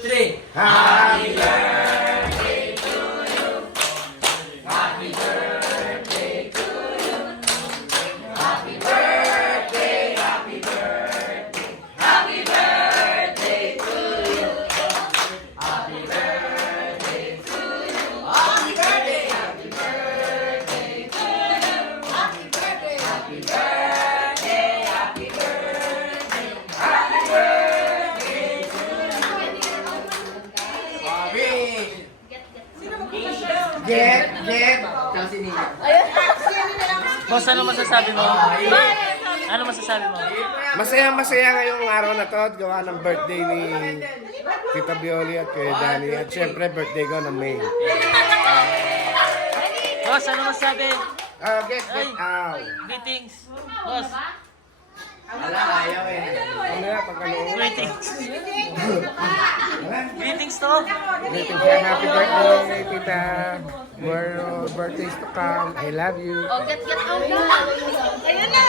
3. Happy birthday to you. Happy birthday to you. Happy birthday, happy birthday. Happy birthday to you. Happy birthday to you. Happy birthday, happy birthday to you. Happy birthday, happy birthday, happy birthday. Happy birthday to you. Get. Tapos si Nina. Boss, ano masasabi mo? Ano masasabi mo? Masaya ngayong araw na to. Gawa ng birthday ni Tita Bioli at kay Danny. At syempre birthday ko ng May. Boss, ano masasabi? Get out. Greetings. Boss, Wala, ayaw eh. Ano na, pagkano? greetings. Greetings to. Greetings and happy birthday, Tita. More birthdays to come. I love you. Oh, get out na. Ayun na.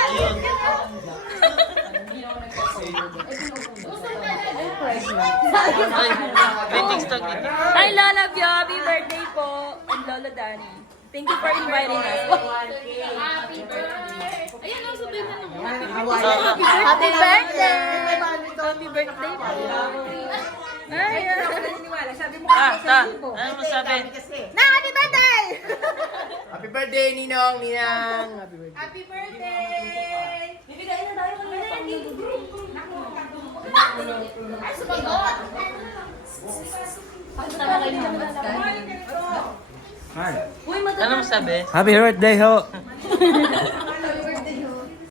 Ay, greetings to. Greetings. Hi, Lola Bio. Happy birthday po. And Lola Danny. Thank you for inviting us. Happy birthday. Ayun, ang sabihin na naman. Happy birthday. Happy birthday po. Ay, Ano masasabi? na, happy birthday! Happy birthday, Ninong, Ninang. Happy birthday! Bibigay na tayo kanina. Ay, sumagot! Ano masasabi? Happy birthday ho!